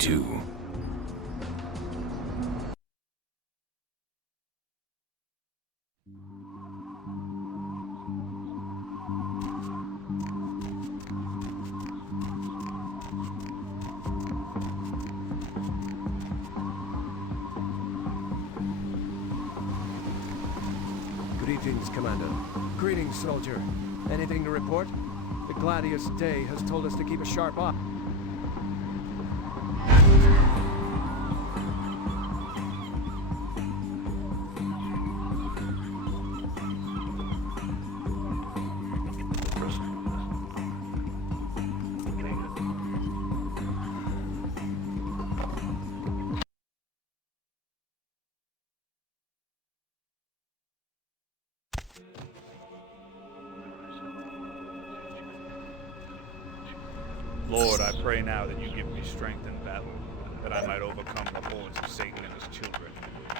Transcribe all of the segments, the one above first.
too. Greetings, Commander. Greetings, soldier. Anything to report? The Gladius Day has told us to keep a sharp eye. Lord, I pray now that you give me strength in battle, that I might overcome the hordes of Satan and his children,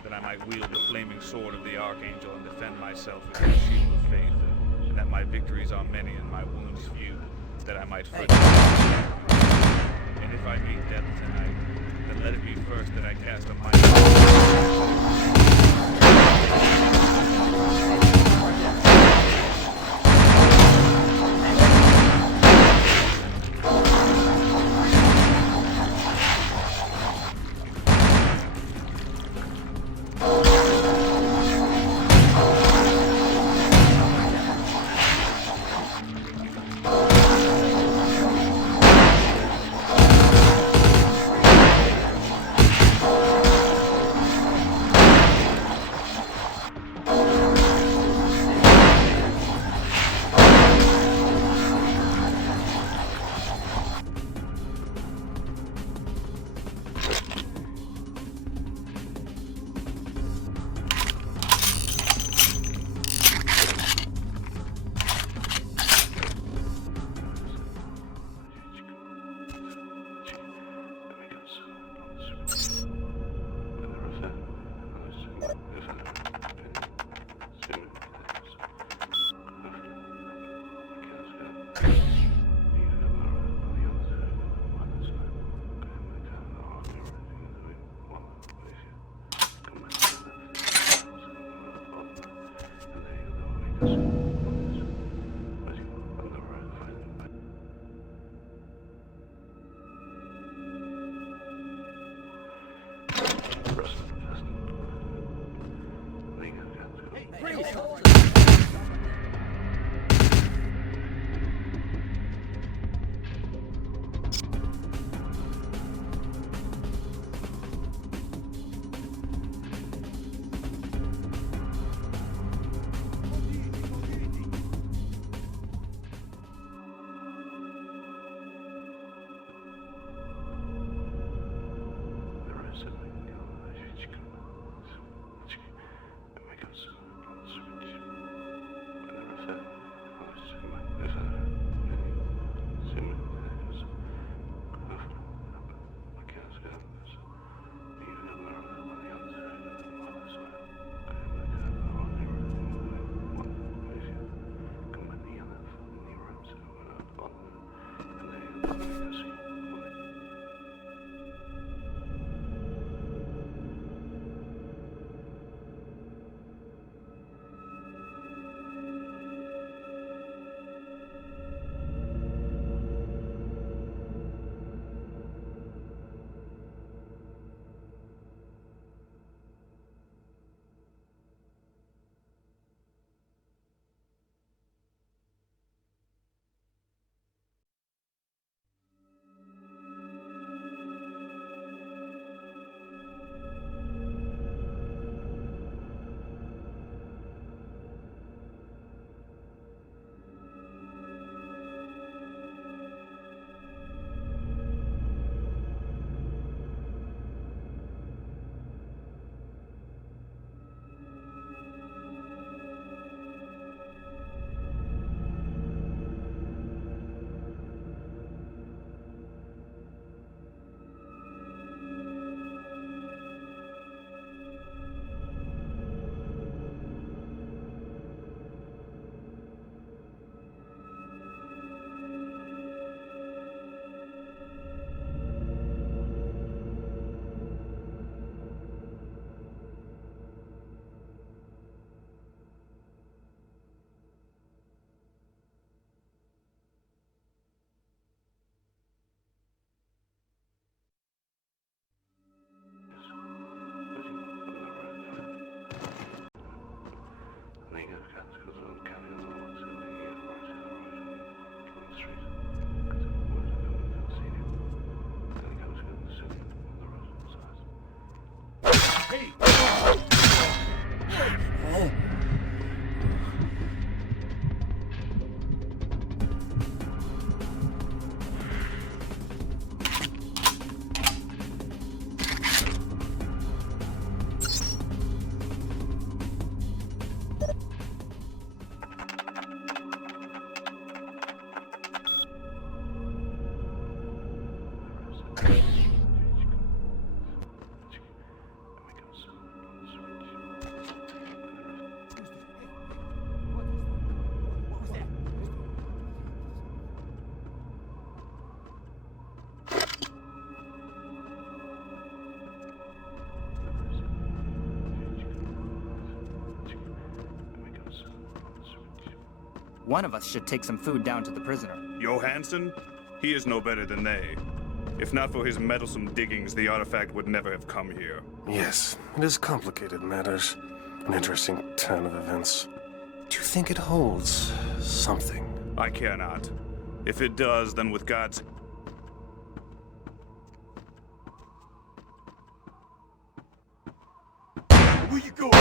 that I might wield the flaming sword of the Archangel and defend myself with the shield of faith, and that my victories are many and my wounds few, that I might fight. And if I meet death tonight, then let it be first that I cast a mighty... One of us should take some food down to the prisoner. Johansson? He is no better than they. If not for his meddlesome diggings, the artifact would never have come here. Yes, it is complicated matters. An interesting turn of events. Do you think it holds something? I care not. If it does, then with God's... Where you going?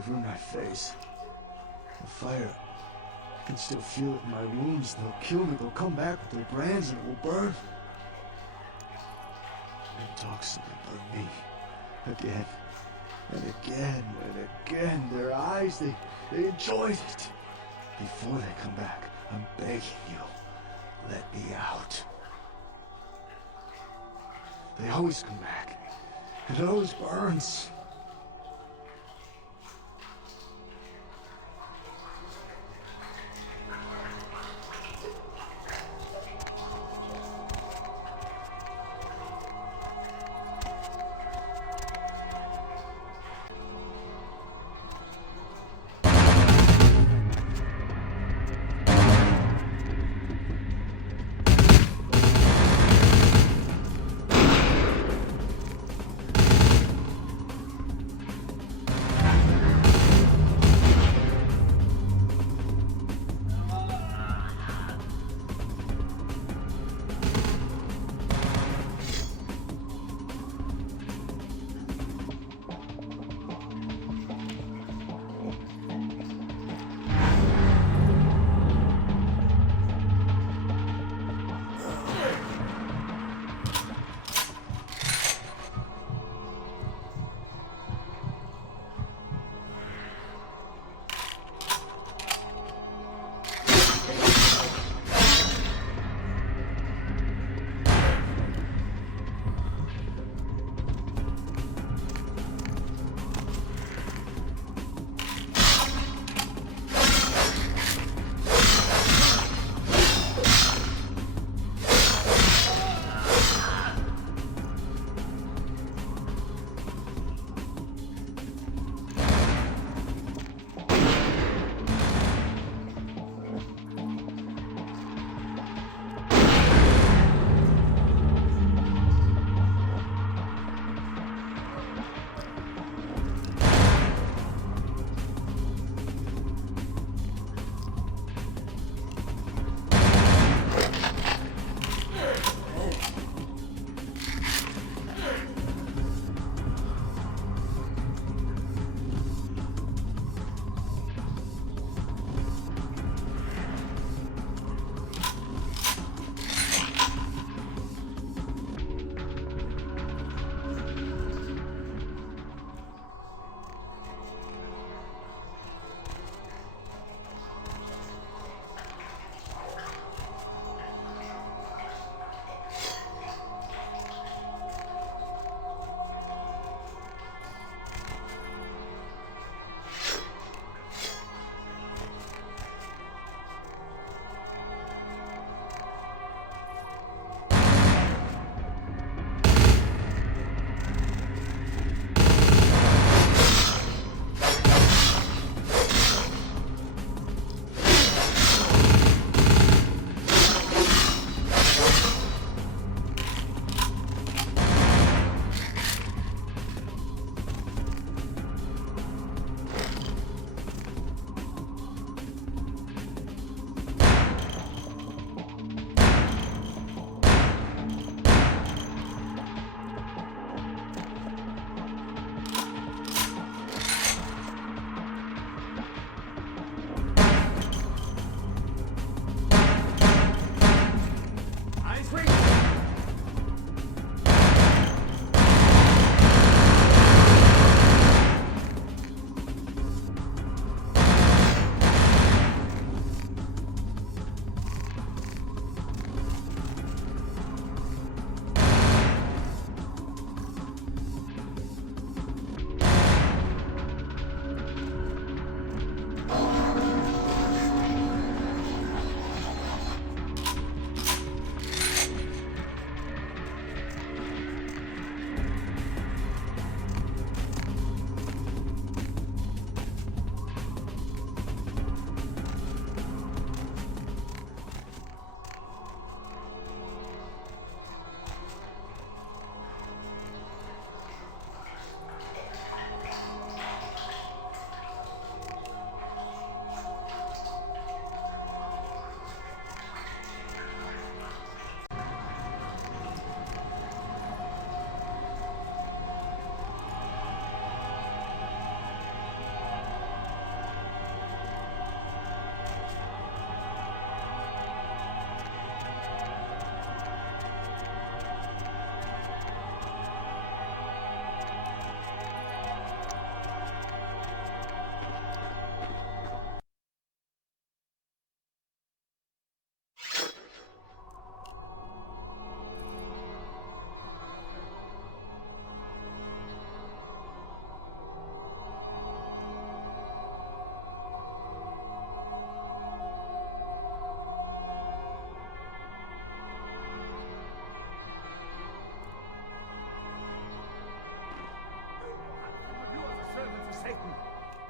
They've ruined my face. The fire. I can still feel it in my wounds. They'll kill me. They'll come back with their brands and it will burn. And toxin will burn me. Again. And again and again. Their eyes, they enjoyed it. Before they come back, I'm begging you. Let me out. They always come back. It always burns.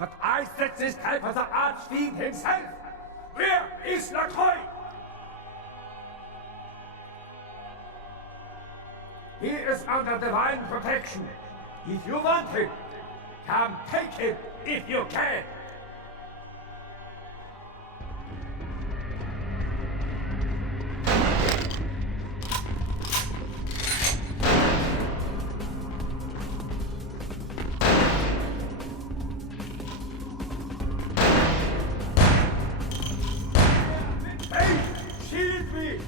But I set this type as the Archfiend himself. Where is Lacroix? He is under divine protection. If you want him, come take him if you can. Hey, shield me!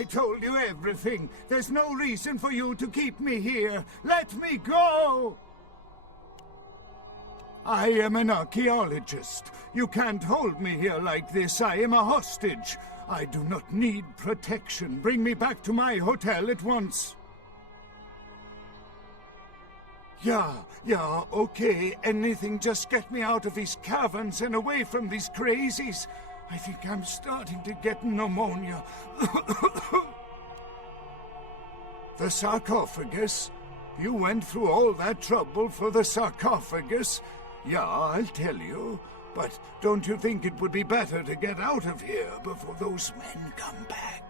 I told you everything. There's no reason for you to keep me here. Let me go! I am an archaeologist. You can't hold me here like this. I am a hostage. I do not need protection. Bring me back to my hotel at once. Yeah, okay. Anything, just get me out of these caverns and away from these crazies. I think I'm starting to get pneumonia. The sarcophagus? You went through all that trouble for the sarcophagus? Yeah, I'll tell you. But don't you think it would be better to get out of here before those men come back?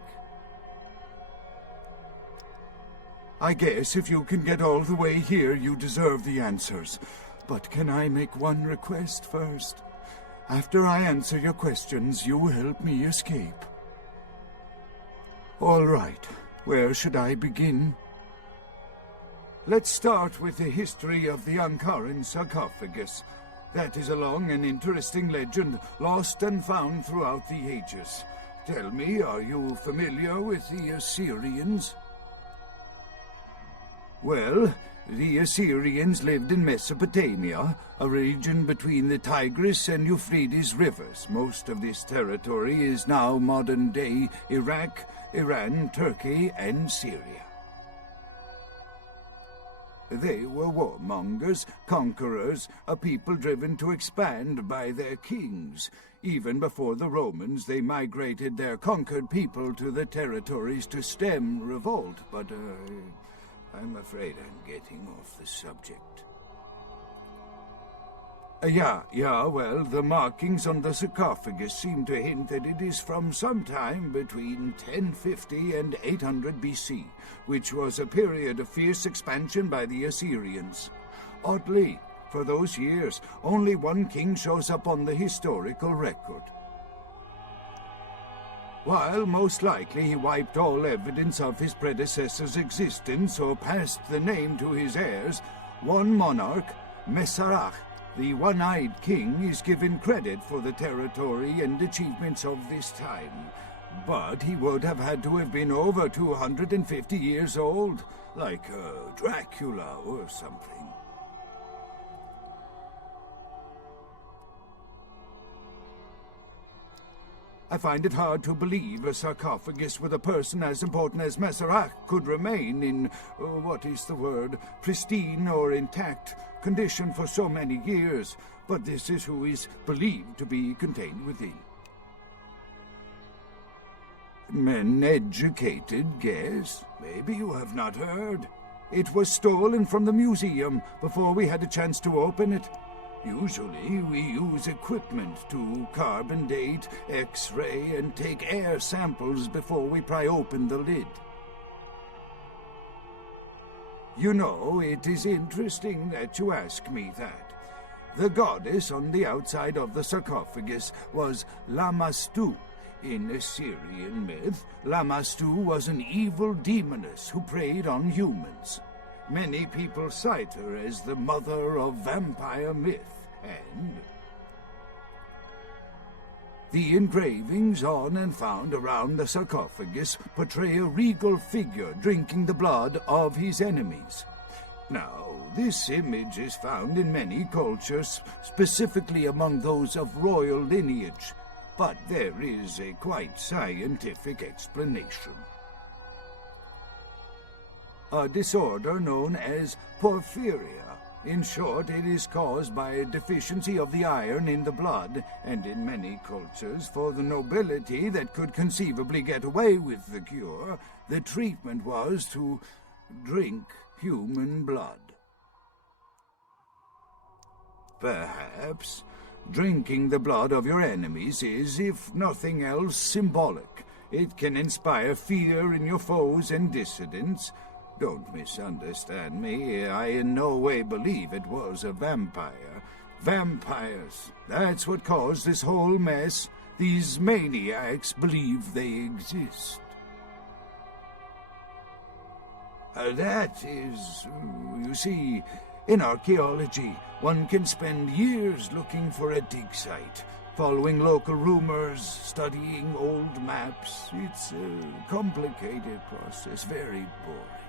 I guess if you can get all the way here, you deserve the answers. But can I make one request first? After I answer your questions, you help me escape. All right. Where should I begin? Let's start with the history of the Ankaran sarcophagus. That is a long and interesting legend, lost and found throughout the ages. Tell me, are you familiar with the Assyrians? Well, the Assyrians lived in Mesopotamia, a region between the Tigris and Euphrates rivers. Most of this territory is now modern-day Iraq, Iran, Turkey, and Syria. They were warmongers, conquerors, a people driven to expand by their kings. Even before the Romans, they migrated their conquered people to the territories to stem revolt, but I'm afraid I'm getting off the subject. Well, the markings on the sarcophagus seem to hint that it is from sometime between 1050 and 800 BC, which was a period of fierce expansion by the Assyrians. Oddly, for those years, only one king shows up on the historical record. While most likely he wiped all evidence of his predecessor's existence or passed the name to his heirs, one monarch, Masquerade, the one-eyed king, is given credit for the territory and achievements of this time. But he would have had to have been over 250 years old, like Dracula or something. I find it hard to believe a sarcophagus with a person as important as Masquerade could remain in, pristine or intact condition for so many years, but this is who is believed to be contained within. Men educated guess. Maybe you have not heard. It was stolen from the museum before we had a chance to open it. Usually, we use equipment to carbon date, X-ray, and take air samples before we pry open the lid. You know, it is interesting that you ask me that. The goddess on the outside of the sarcophagus was Lamashtu. In Assyrian myth, Lamashtu was an evil demoness who preyed on humans. Many people cite her as the mother of vampire myth, and the engravings on and found around the sarcophagus portray a regal figure drinking the blood of his enemies. Now, this image is found in many cultures, specifically among those of royal lineage, but there is a quite scientific explanation. A disorder known as porphyria. In short, it is caused by a deficiency of the iron in the blood, and in many cultures, for the nobility that could conceivably get away with the cure, the treatment was to drink human blood. Perhaps drinking the blood of your enemies is, if nothing else, symbolic. It can inspire fear in your foes and dissidents. Don't misunderstand me. I in no way believe it was a vampire. Vampires. That's what caused this whole mess. These maniacs believe they exist. That is, you see, in archaeology, one can spend years looking for a dig site. following local rumors, studying old maps. It's a complicated process, very boring.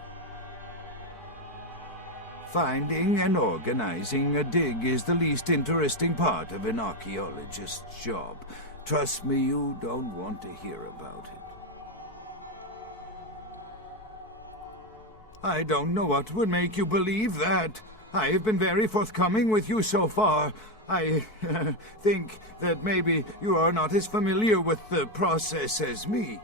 Finding and organizing a dig is the least interesting part of an archaeologist's job. Trust me, you don't want to hear about it. I don't know what would make you believe that. I have been very forthcoming with you so far. I think that maybe you are not as familiar with the process as me.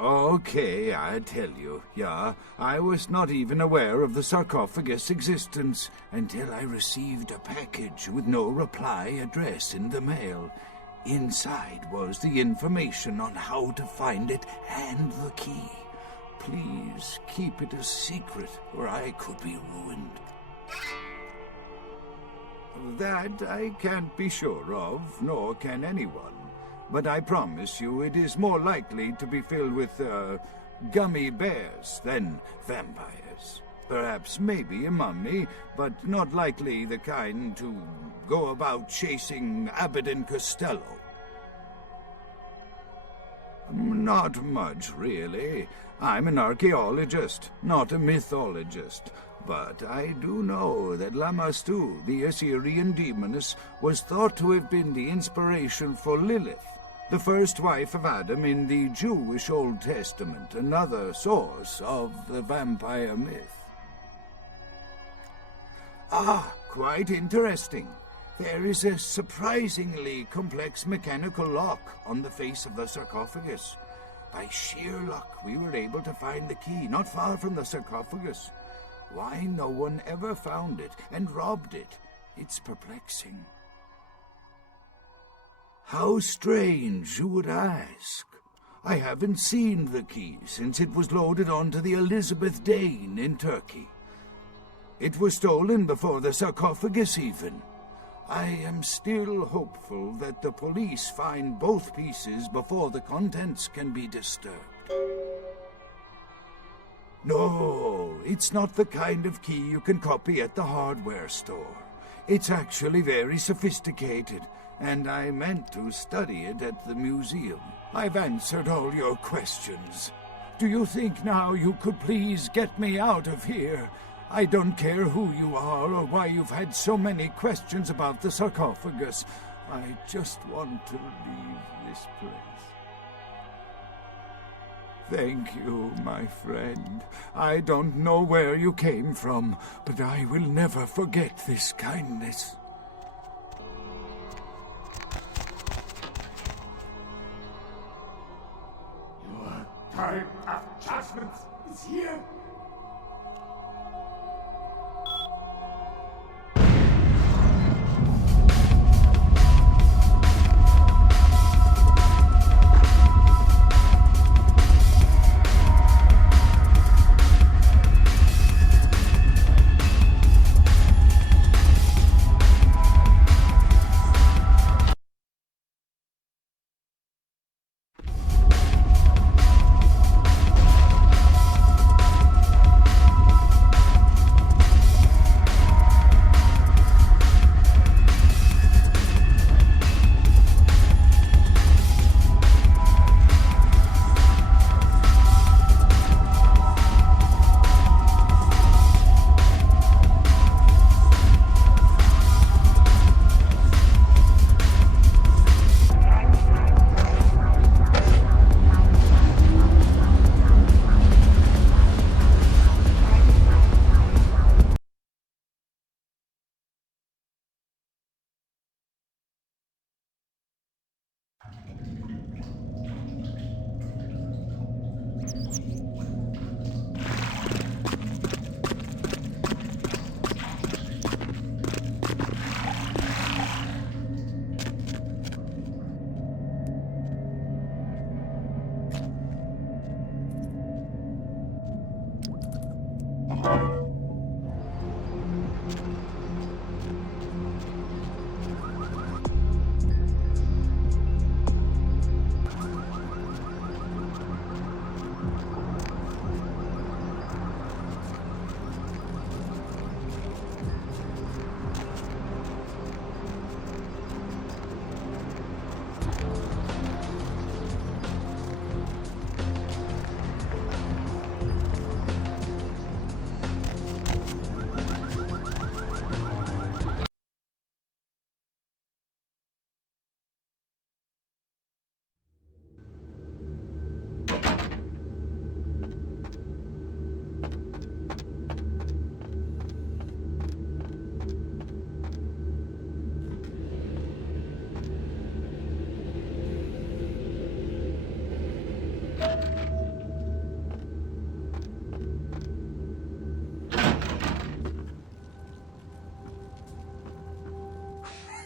Okay, I tell you, yeah, I was not even aware of the sarcophagus' existence until I received a package with no reply address in the mail. Inside was the information on how to find it and the key. Please keep it a secret, or I could be ruined. That I can't be sure of, nor can anyone. But I promise you it is more likely to be filled with, gummy bears than vampires. Perhaps maybe a mummy, but not likely the kind to go about chasing Abbott and Costello. Not much, really. I'm an archaeologist, not a mythologist. But I do know that Lamashtu, the Assyrian demoness, was thought to have been the inspiration for Lilith, the first wife of Adam in the Jewish Old Testament, another source of the vampire myth. Ah, quite interesting. There is a surprisingly complex mechanical lock on the face of the sarcophagus. By sheer luck, we were able to find the key not far from the sarcophagus. Why no one ever found it and robbed it? It's perplexing. How strange, you would ask. I haven't seen the key since it was loaded onto the Elizabeth Dane in Turkey. It was stolen before the sarcophagus even. I am still hopeful that the police find both pieces before the contents can be disturbed. No, it's not the kind of key you can copy at the hardware store. It's actually very sophisticated, and I meant to study it at the museum. I've answered all your questions. Do you think now you could please get me out of here? I don't care who you are or why you've had so many questions about the sarcophagus. I just want to leave this place. Thank you, my friend. I don't know where you came from, but I will never forget this kindness. Your time of judgment is here.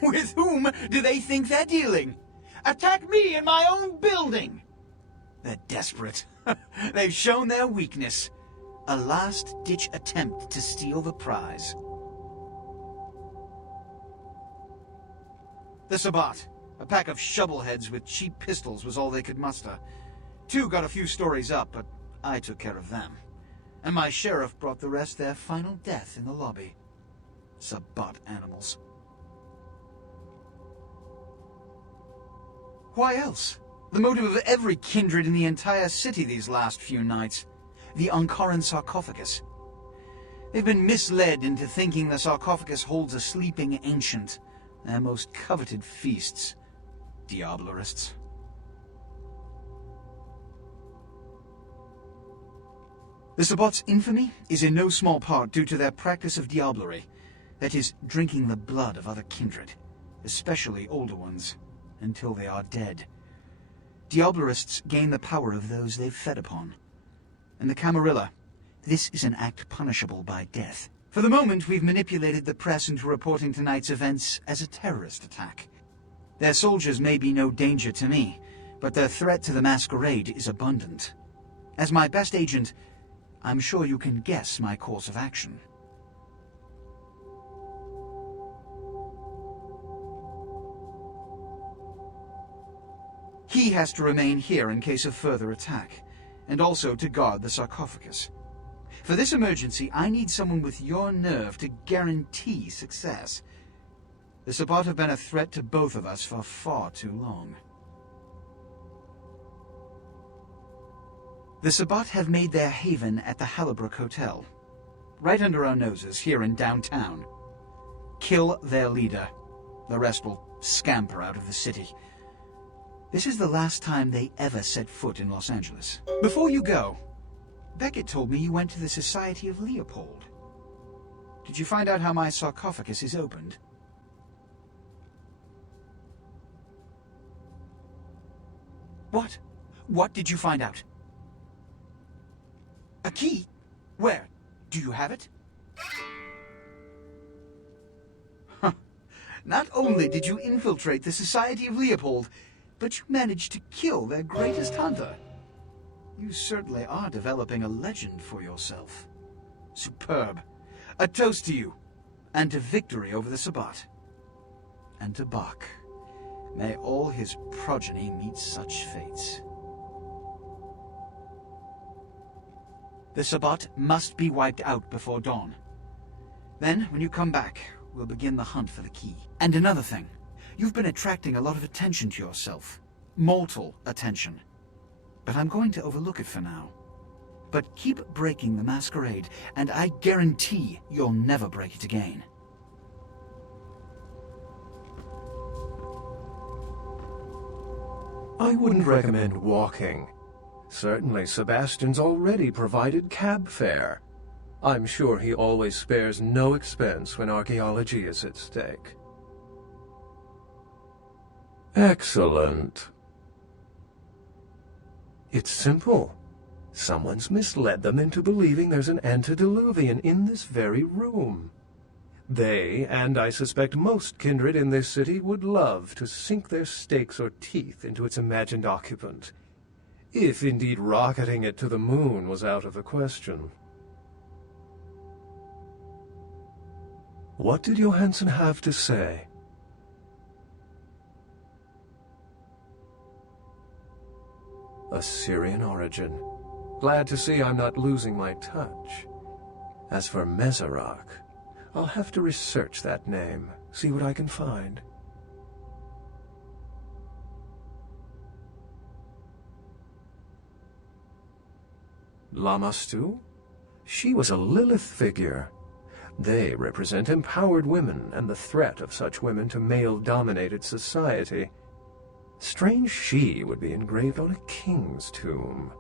With whom do they think they're dealing? Attack me in my own building! They're desperate. They've shown their weakness. A last-ditch attempt to steal the prize. The Sabbat. A pack of shovelheads with cheap pistols was all they could muster. 2 got a few stories up, but I took care of them. And my sheriff brought the rest their final death in the lobby. Sabbat animals. Why else? The motive of every kindred in the entire city these last few nights. The Ankaran sarcophagus. They've been misled into thinking the sarcophagus holds a sleeping ancient. Their most coveted feasts. Diablerists. The Sabbat's infamy is in no small part due to their practice of diablerie. That is, drinking the blood of other kindred, especially older ones, until they are dead. Diablerists gain the power of those they've fed upon. And the Camarilla, this is an act punishable by death. For the moment, we've manipulated the press into reporting tonight's events as a terrorist attack. Their soldiers may be no danger to me, but their threat to the Masquerade is abundant. As my best agent, I'm sure you can guess my course of action. He has to remain here in case of further attack, and also to guard the sarcophagus. For this emergency, I need someone with your nerve to guarantee success. The Sabbat have been a threat to both of us for far too long. The Sabbat have made their haven at the Hallibrook Hotel, right under our noses here in downtown. Kill their leader. The rest will scamper out of the city. This is the last time they ever set foot in Los Angeles. Before you go, Beckett told me you went to the Society of Leopold. Did you find out how my sarcophagus is opened? What? What did you find out? A key? Where? Do you have it? Huh. Not only did you infiltrate the Society of Leopold, but you managed to kill their greatest hunter. You certainly are developing a legend for yourself. Superb. A toast to you, and to victory over the Sabbat. And to Bach. May all his progeny meet such fates. The Sabbat must be wiped out before dawn. Then, when you come back, we'll begin the hunt for the key. And another thing. You've been attracting a lot of attention to yourself. Mortal attention. But I'm going to overlook it for now. But keep breaking the Masquerade, and I guarantee you'll never break it again. I wouldn't recommend walking. Certainly, Sebastian's already provided cab fare. I'm sure he always spares no expense when archaeology is at stake. Excellent. It's simple. Someone's misled them into believing there's an antediluvian in this very room. They, and I suspect most kindred in this city, would love to sink their stakes or teeth into its imagined occupant, if indeed rocketing it to the moon was out of the question. What did Johansson have to say? Assyrian origin. Glad to see I'm not losing my touch. As for Mesarach, I'll have to research that name, see what I can find. Lamastu? She was a Lilith figure. They represent empowered women and the threat of such women to male-dominated society. Strange she would be engraved on a king's tomb.